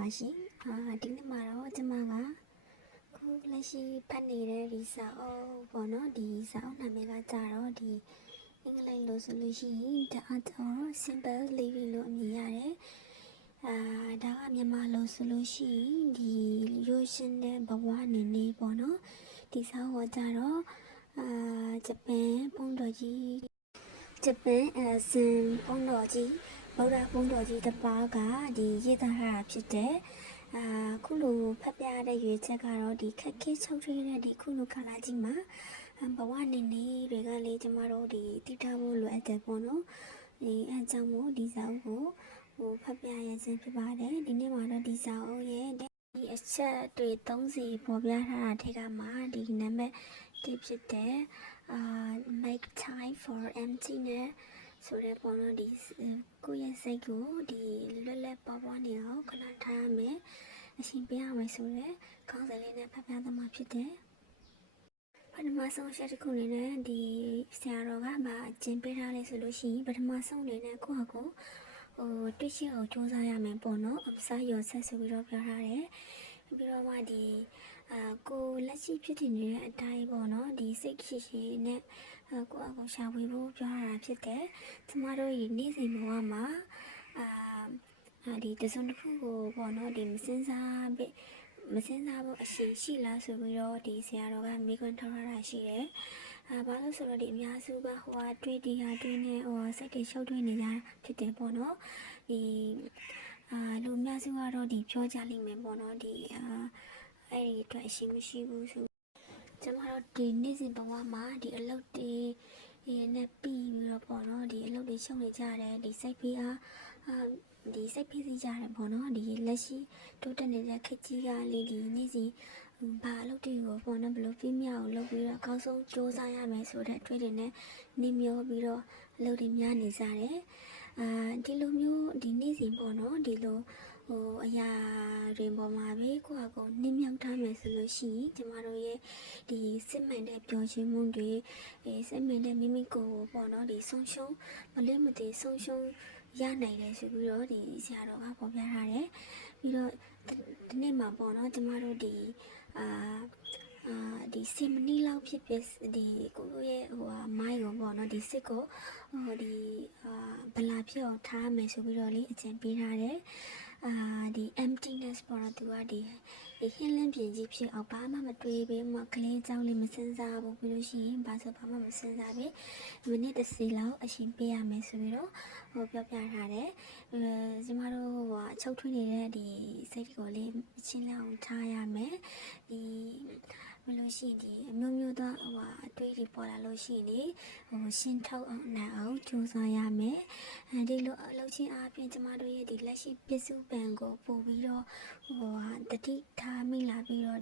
ပါရှင်ဒီနေ့မှာတော့ကျွန်မကခုလက်ရှိဖတ်နေတဲ့ဒီစာအုပ်ပေါ့နော်ဒီစာအုပ်နာမည်ကကြတော့ဒီအင်္ဂလိပ်လိုဆိုလို့ရှိရင် The Art of Simple Living လို့အမည်ရတယ်ဒါကမြန်မာလိုဆိုလို့ရှိရင်ဒီရိုးရှင်းတဲ့ဘဝအနေနဲ့ပေါ့နော်ဒီစာအုပ်ကကြတော့ဂျပန်ပုံတော်ကြီးဂျပန်စင်ပုံတော်ကြီးဗုဒ္ဓဘုန်းတော်ကြီးတစ်ပါးကဒီရေးသားထားတာဖြစ်တယ်ခုလိုဖတ်ပြရတဲ့ရွေးချက်ကတော့ဒီခက်ခဲချုပ်ထွေးတဲ့ဒီခုလိုကာလကြီးမှာဘဝနေနေတွေကလေကျမတို့ဒီတိထားဖို့လိုအပ်တယ်ပေါ့နော်ဒီအကြောင်းမို့ဒီစာအုပ်ကိုဖတ်ပြရခြင်းဖြစ်ပါတယ်ဒီနေ့မှာတော့ဒီစာအုပ်ရဲ့ဒီအချက်တွေ30ပေါ်ပြထားတာထဲကမှဒီနံပါတ်1ဖြစ်တဲ့make time for emptinessဆိုတဲ့ပေါ်တော့ဒီကိုယ့်ရဲ့စိတ်ကိုဒီလွတ်လပ်ပေါ်ပေါ်နေအောင်ခဏထားရမယ်အရှင်ပြရမယ်ဆိုတော့ခေါင်းစဉ်လေးနဲ့ဖတ်ပြသမှာဖြစ်တယ်ပထမဆုံးချက်တစ်ခုအနေနဲ့ဒီဆရာတော်ကမအကျင့်ပေးထားလဲဆိုလို့ရှိရင်ပထမဆုံးအနေနဲ့ကိုယ့်ဟာကိုတွေ့ရှိအောင်စူးစမ်းရမယ်ပေါ့နော် observe yourself ဆိုပြီးတော့ပြောထားတယ်ပြီးတော့မှဒီကိုလက်ရှိဖြစ်နေတဲ့အတိုင်းပေါ့နော်ဒီစိတ်ရှိရှိနဲ့ကိုယ့်အကူရှာဖွေဖို့ပြောရတာဖြစ်တယ်ကျမတို့ဒီနေ့စဉ်ဘဝမှာဒီတစုံတစ်ခုကိုပေါ့နော်ဒီမစင်စားဖို့အရှိရှိလားဆိုပြီးတော့ဒီဆရာတော်ကမိခွန်းထောက်ထားတာရှိတယ်ဘာလို့ဆိုတော့ဒီအများစုကတွေးဒီဟာတွေးနေစိတ်တွေရှုပ်ထွေးနေကြဖြစ်တယ်ပေါ့နော်ဒီလူအများစုကတော့ဒီပြောကြလိမ့်မယ်ပေါ့နော်ဒီအဲ့ဒီအတွက်အရှိမရှိဘူးဆိုကျွန်မတို့ဒီနေ့စဉ်ဘဝမှာဒီအလုပ်တွေနဲ့ပြီးပြီးတော့ပေါ့နော်ဒီအလုပ်တွေရှုံနေကြတယ်ဒီစိတ်ဖိအားဒီစိတ်ဖိစီးကြတယ်ပေါ့နော်ဒီလက်ရှိတိုးတက်နေတဲ့ခက်ကြီးကလေးဒီနေ့စဉ်ဘာအလုပ်တွေကိုပေါ့နော်ဘယ်လိုပြင်းမြောက်လုပ်ပြီးတော့အကောင်းဆုံးစူးစမ်းရမယ်ဆိုတဲ့အတွေ့အကြုံနဲ့နေမျောပြီးတော့အလုပ်တွေများနေကြတယ်ဒီလိုမျိုးဒီနေ့စဉ်ပေါ့နော်ဒီလိုအရာတွေပေါ်မှာပဲကိုယ့်အကူနှင်းမြောက်ထားမယ်ဆိုလို့ရှိရင်ကျမတို့ရဲ့ဒီစစ်မှန်တဲ့ပျော်ရွှင်မှုတွေစစ်မှန်တဲ့မိမိကိုယ်ပေါ့နော်ဒီဆုံးရှုံးမလဲမတည်ဆုံးရှုံးရနိုင်တယ်ဆိုပြီးတော့ဒီဆရာတော်ကပေါ်ပြထားတယ်ပြီးတော့ဒီနေ့မှာပေါ့နော်ကျမတို့ဒီဒီ7မိနစ်လောက်ဖြစ်ဖြစ်ဒီကိုယ့်ရဲ့မိုင်းကိုပေါ့နော်ဒီစစ်ကိုဒီဗလာဖြစ်အောင်ထားမယ်ဆိုပြီးတော့လေအကြံပေးထားတယ်ဒီ emptiness ပေါ်တော့သူကဒီဟင်းလင်းပြင်ကြီးဖြစ်အောင်ဘာမှမတွေးပေးမှကလေးအကြောင်းလေးမစင်စားဘူးပြီးလို့ရှိရင်ဘာဆိုဘာမှမစင်စားပြီးမိနစ်30လောက်အရှင်ပေးရမယ်ဆိုပြီးတော့ပြောပြထားတယ်ကျမတို့ချုပ်ထွေးနေတဲ့ဒီစိတ်ကိုလေးချင်းလောက်ထားရမယ်ဒီမလို့ရှိရင်ဒီအမျိုးမျိုးသောအတွေးတွေပေါ်လာလို့ရှိရင်ရှင်းထုတ်အောင်နိုင်အောင်ကြိုးစားရမယ်ဒီလိုအလုပ်ချင်းအားဖြင့်ကျမတို့ရဲ့ဒီလက်ရှိပစ္စုပန်ကိုပို့ပြီးတော့တတိထားမိလာပြီးတော့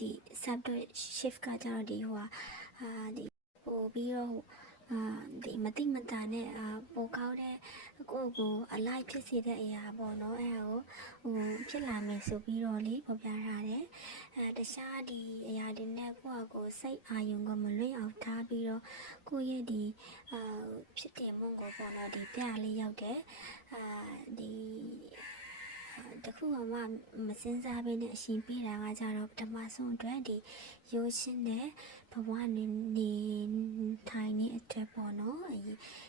ဒီ subject shift ကကြတော့ဒီဒီပို့ပြီးတော့ဒီမတိမတာနဲ့ပိုကောင်းတဲ့ကိုယ့်ကိုအလိုက်ဖြစ်စေတဲ့အရာပေါ့နော်အဲ့ဒါကိုဖြစ်လာမယ်ဆိုပြီးတော့လေပေါ်ပြထားတယ်တခြားဒီအရာတွေနဲ့ကိုယ့်ကိုစိတ်အာရုံကမလွင့်အောင်ထားပြီးတော့ကိုယ့်ရဲ့ဒီဖြစ်တယ်မှုကိုပေါ့နော်ဒီပြလေးရောက်တယ်ဒီတခုမှမစင်စားဘဲနဲ့အရှင်ပြေးတာကကြတော့ပထမဆုံးအတွက်ဒီရိုးရှင်းတဲ့ဘဝနေထိုင်နေအတွက်ပေါ့နော်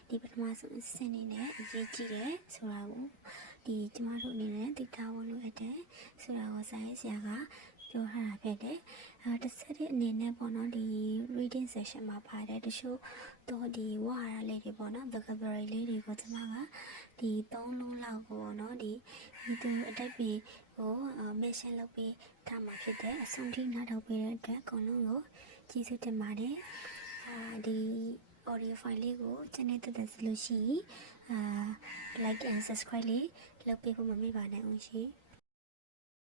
ဒီပထမဆုံးအဆင့်နေနဲ့အရေးကြီးတယ်ဆိုတာကိုဒီကျမတို့အနေနဲ့သိထားဖို့လိုအပ်တယ်ဆိုတာကိုဆရာကပြောထားတာဖြစ်တယ်တစ်ဆက်တဲ့အနေနဲ့ပေါ့နော်ဒီ reading session မှာပါတယ်တချို့တော့ဒီဝါရလေးတွေပေါ့နော် vocabulary လေးတွေကိုကျမကဒီ3လုံးလောက်ကိုပေါ့နော်ဒီသူအတိုက်ပြီးကို mention လုပ်ပြီးထားမှာဖြစ်တယ်အဆုံးထိနားထောင်ပေးတဲ့အတွက်အကုန်လုံးကိုကျေးဇူးတင်ပါတယ်ဒီ audio file လေးကို channel တက်တက်ဆိုလို့ရှိရင်like and subscribe လေးလုပ်ပေးဖို့မမေ့ပါနဲ့အောင်ရှင်